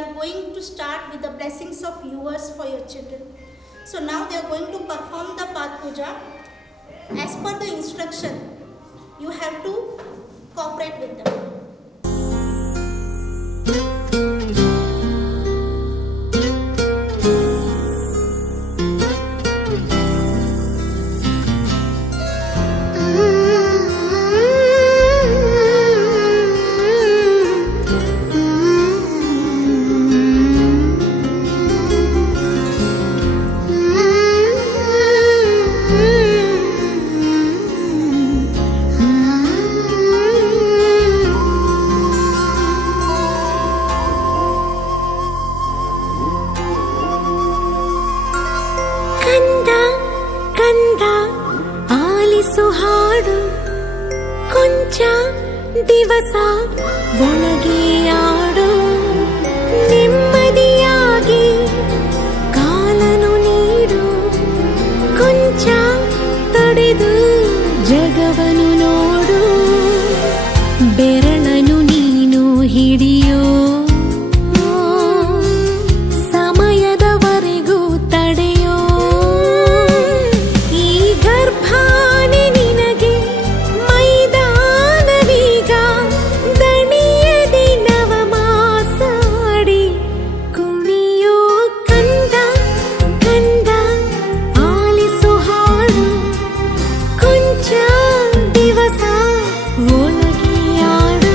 are going to start with the blessings of yours for your children. So now they are going to perform the Path Puja. As per the instruction, you have to cooperate with them. ಹಾಡು ಕೊಂಚ ದಿವಸ ಒಳಗೆ ಆಡು ನೆಮ್ಮದಿಯಾಗಿ ಕಾಲನು ನೀಡು ಕೊಂಚ ತಡೆದು ಜಗವನು ನೋಡು ಬೆರಳನು ನೀನು ಹಿಡಿಯೋ ಸಮಯದವರೆಗೂ ತಡೆಯೋ ಈ ಗರ್ಭಾನೆ ನಿನಗೆ ಮೈದಾನವೀಗ ದಣಿಯದಿ ನವಮಾಸಾಡಿ ಕುಣಿಯೋ ಕಂದ ಕಂದ ಆಲಿಸು ಹಾಡು ಕೊಂಚ ದಿವಸ ಒಳಗೆ ಆಡು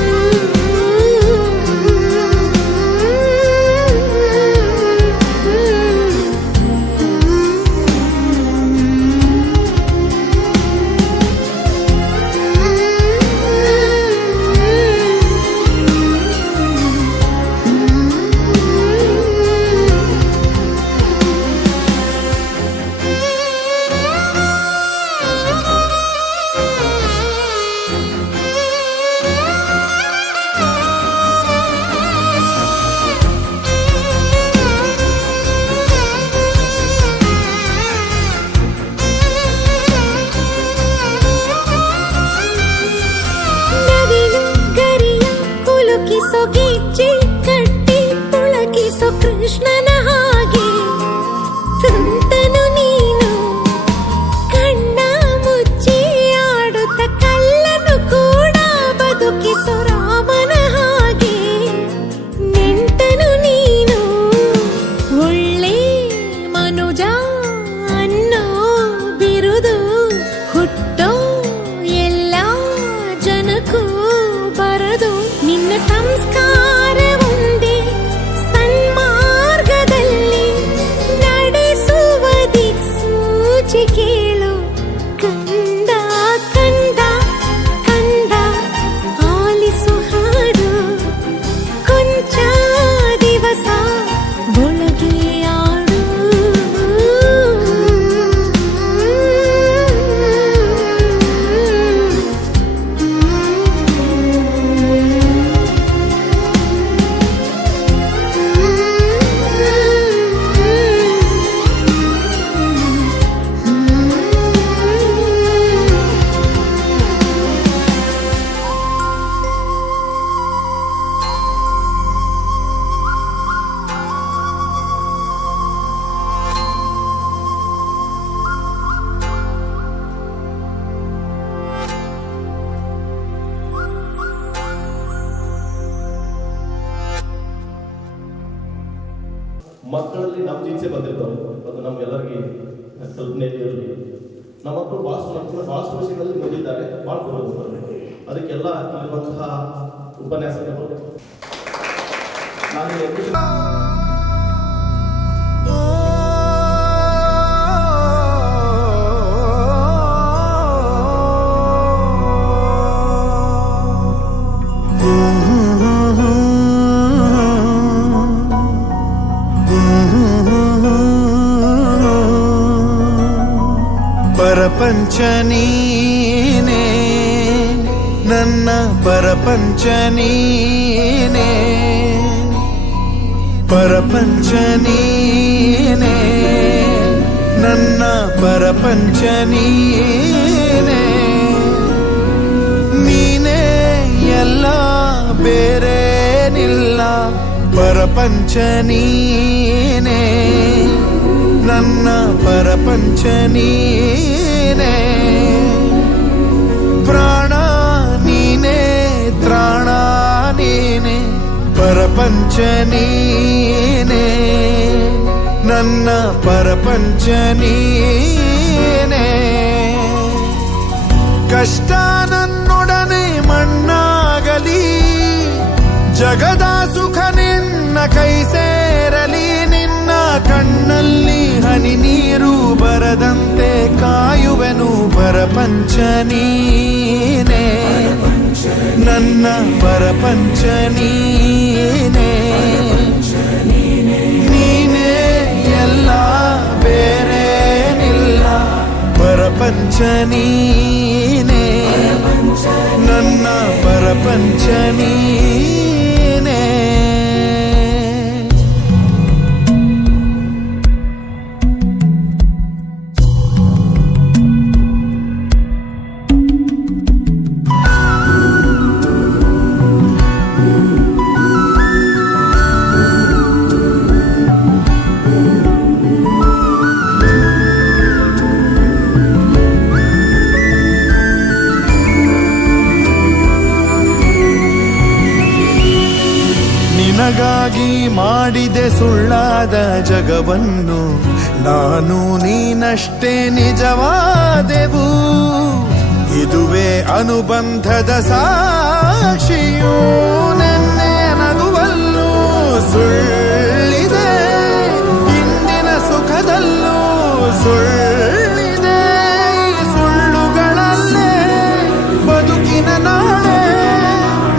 ಗೆಜ್ಜೆ ಕಟ್ಟಿ ಪುಳಕಿಸೋ ಕೃಷ್ಣನ ಹಾಗೆ ತುಂತನು ನೀನು ಕಣ್ಣ ಮುಚ್ಚಿ ಆಡುತ್ತ ಕಲ್ಲನು ಕೂಡ ಬದುಕಿಸೋ ರಾಮನ ಹಾಗೆ ನೆಂಟನು ನೀನು ಒಳ್ಳೆ ಮನುಜ ಅನ್ನೋ ಬಿರುದು ಹುಟ್ಟೋ ಎಲ್ಲ ಜನಕ್ಕೂ ಬರದು ನಿನ್ನ ಸಂಸ್ಕಾರ ಒಂದೇ ಸನ್ಮಾರ್ಗದಲ್ಲಿ ನಡೆಸುವ ದಿಕ್ಸೂಚಿ ಕೇಳು ಕಂದ ಕಂದ ಕಂದ ಆಲಿಸು ಹಾಡು ಕೊಂಚ ದಿವಸ ಒಳಗೆ ಆಡು ಮಕ್ಕಳಲ್ಲಿ ನಮ್ಮ ಜೀನ್ಸೆ ಬಂದಿರ್ತಾವೆ ಅದು ನಮ್ಗೆಲ್ಲರಿಗೆ ಕಲ್ಪನೆಯಲ್ಲಿ ಇರಲಿ. ನಮ್ಮ ಮಕ್ಕಳು ಭಾಳಷ್ಟು ವಿಷಯಗಳಲ್ಲಿ ಮುಂದಿದ್ದಾರೆ, ಭಾಳ ಪೂರ್ವಕರು. ಅದಕ್ಕೆಲ್ಲ ಇರುವಂತಹ ಉಪನ್ಯಾಸಗಳು ನಾನು ಪರಪಂಚ ನೀನೇ ನನ್ನ ಪರಪಂಚ ನೀನೇ ಪರಪಂಚ ನೀನೇ ನನ್ನ ಪರಪಂಚ ನೀನೇ ನೀನೇ ಎಲ್ಲ ಬೇರೇನಿಲ್ಲ ಪರಪಂಚ ನೀನೇ ನನ್ನ ಪರಪಂಚ ನೀನೇ ಪ್ರಾಣ ನೀನೇ ತ್ರಾಣ ನೀನೇ ಪರಪಂಚ ನೀನೇ ನನ್ನ ಪರಪಂಚ ನೀನೇ ಕಷ್ಟ ನನ್ನೊಡನೆ ಮಣ್ಣಾಗಲಿ ಜಗದ ಸುಖ ನಿನ್ನ ಕೈ ಸೇರಲಿ ನಿನ್ನ ಕಣ್ಣಲ್ಲಿ ಹನಿ ನೀರು ಬರದಂತೆ ಕಾಯುವೆನು ಪರಪಂಚ ನೀನೇ ನನ್ನ ಪರಪಂಚ ನೀನೇ ನೀನೇ ಎಲ್ಲ ಬೇರೇನಿಲ್ಲ ಪರಪಂಚ ನೀನೇ ನನ್ನ ಪರಪಂಚ ನೀನೇ ನಿನಗಾಗಿ ಮಾಡಿದೆ ಸುಳ್ಳಾದ ಜಗವನ್ನು ನಾನು ನೀನಷ್ಟೇ ನಿಜವಾದೆವು ಇದುವೇ ಅನುಬಂಧದ ಸಾಕ್ಷಿಯೂ ನೆನ್ನೆ ನಗುವಲ್ಲೂ ಸುಳ್ಳಿದೆ ಇಂದಿನ ಸುಖದಲ್ಲೂ ಸುಳ್ಳಿದೆ ಈ ಸುಳ್ಳುಗಳಲ್ಲೇ ಬದುಕಿನ ನಾಳೆ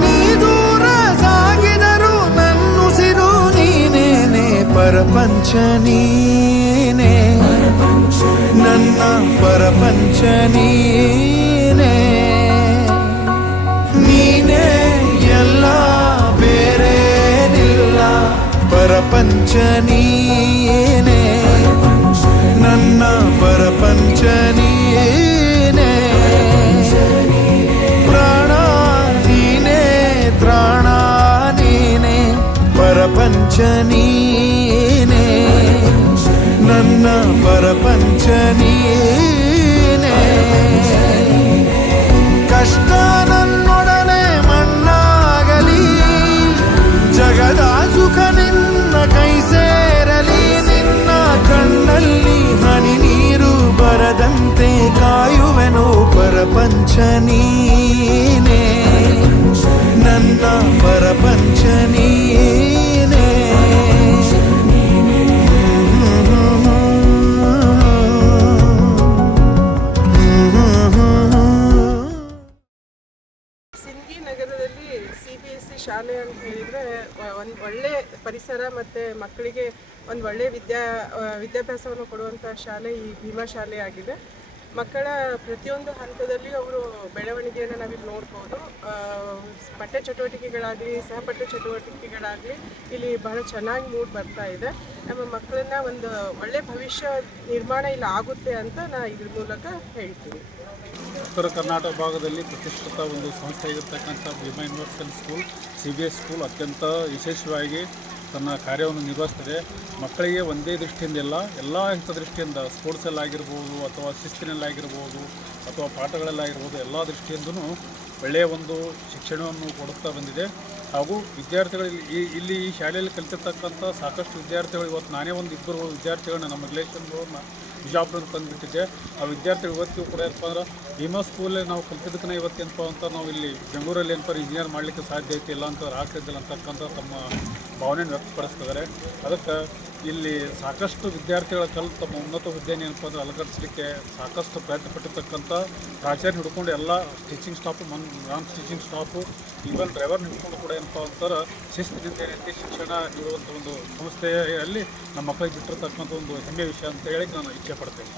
ನೀ ದೂರ ಸಾಗಿದರು ನನ್ನುಸಿರು ನೀನೇನೆ ಪರಪಂಚ ನೀನೇ ನನ್ನ ಪರಪಂಚ ನೀನೇ ನೀನೇ ಎಲ್ಲ ಬೇರೇನಿಲ್ಲ ಪರಪಂಚ ನೀನೇ ನನ್ನ ಪರಪಂಚ ನೀನೇ ಪ್ರಾಣ ನೀನೇ ತ್ರಾಣ ನೀನೇ ಪರಪಂಚ ನೀನೇ ನನ್ನ ಪರಪಂಚ ನೀನೇ ಕಷ್ಟ ನನ್ನೊಡನೆ ಮಣ್ಣಾಗಲಿ ಜಗದ ಸುಖ ನಿನ್ನ ಕೈ ಸೇರಲಿ ನಿನ್ನ ಕಣ್ಣಲ್ಲಿ ಹನಿ ನೀರು ಬರದಂತೆ ಕಾಯುವೆನು ಪರಪಂಚ ನೀನೇ ನನ್ನ ಪರಪಂಚ ನೀನೇ ಸಿಂಧಿ ನಗರದಲ್ಲಿ CBSE ಶಾಲೆ ಅಂತ ಹೇಳಿದರೆ ಒಂದು ಒಳ್ಳೆ ಪರಿಸರ ಮತ್ತು ಮಕ್ಕಳಿಗೆ ಒಂದು ಒಳ್ಳೆ ವಿದ್ಯಾಭ್ಯಾಸವನ್ನು ಕೊಡುವಂಥ ಶಾಲೆ ಈ ಭೀಮಾ ಶಾಲೆ ಆಗಿದೆ. ಮಕ್ಕಳ ಪ್ರತಿಯೊಂದು ಹಂತದಲ್ಲಿ ಅವರು ಬೆಳವಣಿಗೆಯನ್ನು ನಾವಿಲ್ಲಿ ನೋಡ್ಬೋದು. ಪಠ್ಯ ಚಟುವಟಿಕೆಗಳಾಗಲಿ ಸಹಪಠ್ಯ ಚಟುವಟಿಕೆಗಳಾಗಲಿ ಇಲ್ಲಿ ಬಹಳ ಚೆನ್ನಾಗಿ ಮೂಡಿ ಬರ್ತಾ ಇದೆ. ನಮ್ಮ ಮಕ್ಕಳನ್ನ ಒಂದು ಒಳ್ಳೆ ಭವಿಷ್ಯ ನಿರ್ಮಾಣ ಇಲ್ಲಿ ಆಗುತ್ತೆ ಅಂತ ನಾನು ಇದ್ರ ಮೂಲಕ ಹೇಳ್ತೀನಿ. ಉತ್ತರ ಕರ್ನಾಟಕ ಭಾಗದಲ್ಲಿ ಪ್ರತಿಷ್ಠಿತ ಒಂದು ಸಂಸ್ಥೆಯಾಗಿರ್ತಕ್ಕಂಥ Bhima universal school CBSE school ಅತ್ಯಂತ ಯಶಸ್ವಿಯಾಗಿ ತನ್ನ ಕಾರ್ಯವನ್ನು ನಿರ್ವಹಿಸ್ತದೆ. ಮಕ್ಕಳಿಗೆ ಒಂದೇ ದೃಷ್ಟಿಯಿಂದ ಎಲ್ಲ ಹಿತದೃಷ್ಟಿಯಿಂದ ಸ್ಪೋರ್ಟ್ಸಲ್ಲಾಗಿರ್ಬೋದು ಅಥವಾ ಶಿಸ್ತಿನಲ್ಲಾಗಿರ್ಬೋದು ಅಥವಾ ಪಾಠಗಳಲ್ಲಾಗಿರ್ಬೋದು ಎಲ್ಲ ದೃಷ್ಟಿಯಿಂದಲೂ ಒಳ್ಳೆಯ ಒಂದು ಶಿಕ್ಷಣವನ್ನು ಕೊಡುತ್ತಾ ಬಂದಿದೆ. ಹಾಗೂ ವಿದ್ಯಾರ್ಥಿಗಳು ಇಲ್ಲಿ ಈ ಶಾಲೆಯಲ್ಲಿ ಕಲಿತಿರ್ತಕ್ಕಂಥ ಸಾಕಷ್ಟು ವಿದ್ಯಾರ್ಥಿಗಳು ಇವತ್ತು ನಾನೇ ಒಂದು ಇಬ್ಬರು ವಿದ್ಯಾರ್ಥಿಗಳನ್ನ ನಮ್ಮ ರಿಲೇಷನ್ಗಳನ್ನ ಬಿಜಾಪುರದಿಂದ ತಂದುಬಿಟ್ಟಿದ್ದೆ. ಆ ವಿದ್ಯಾರ್ಥಿಗಳು ಇವತ್ತಿಗೂ ಕೂಡ ಏನಪ್ಪ ಅಂದ್ರೆ ಭೀಮಾ ಸ್ಕೂಲಲ್ಲಿ ನಾವು ಕಲಿತಿದ್ದಕ್ಕೇ ಇವತ್ತೇನಪ್ಪ ಅಂತ ನಾವು ಇಲ್ಲಿ ಬೆಂಗಳೂರಲ್ಲಿ ಏನಪ್ಪ ಇಂಜಿನಿಯರ್ ಮಾಡಲಿಕ್ಕೆ ಸಾಧ್ಯ ಐತಿ ಇಲ್ಲ ಅಂತ ಆಗ್ತಿದ್ದಿಲ್ಲ ಅಂತಕ್ಕಂಥ ತಮ್ಮ ಭಾವನೆಯನ್ನು ವ್ಯಕ್ತಪಡಿಸ್ತಿದ್ದಾರೆ. ಅದಕ್ಕೆ ಇಲ್ಲಿ ಸಾಕಷ್ಟು ವಿದ್ಯಾರ್ಥಿಗಳ ಕಲಿತು ತಮ್ಮ ಉನ್ನತ ಹುದ್ದೆಯನ್ನು ಏನಪ್ಪ ಅಂದ್ರೆ ಅಲಂಕರಿಸಲಿಕ್ಕೆ ಸಾಕಷ್ಟು ಪ್ರಯತ್ನ ಪಟ್ಟಿರ್ತಕ್ಕಂಥ ಪ್ರಾಚಾರ್ಯ ಹಿಡ್ಕೊಂಡು ಎಲ್ಲ ಟೀಚಿಂಗ್ ಸ್ಟಾಫು ನಾನ್ ಟೀಚಿಂಗ್ ಸ್ಟಾಫು ಈವನ್ ಡ್ರೈವರ್ ಹಿಡ್ಕೊಂಡು ಕೂಡ ಏನಪ್ಪ ಅಂತಾರೆ ಶಿಸ್ತಿನಿಂದ ಏನೈತಿ ಶಿಕ್ಷಣ ಇರುವಂಥ ಒಂದು ಸಂಸ್ಥೆಯಲ್ಲಿ ನಮ್ಮ ಮಕ್ಕಳಿಗೆ ಬಿಟ್ಟಿರ್ತಕ್ಕಂಥ ಒಂದು ಹೆಮ್ಮೆಯ ವಿಷಯ ಅಂತ ಹೇಳಿ ನಾನು ಇಚ್ಛೆ ಪಡ್ತೇನೆ.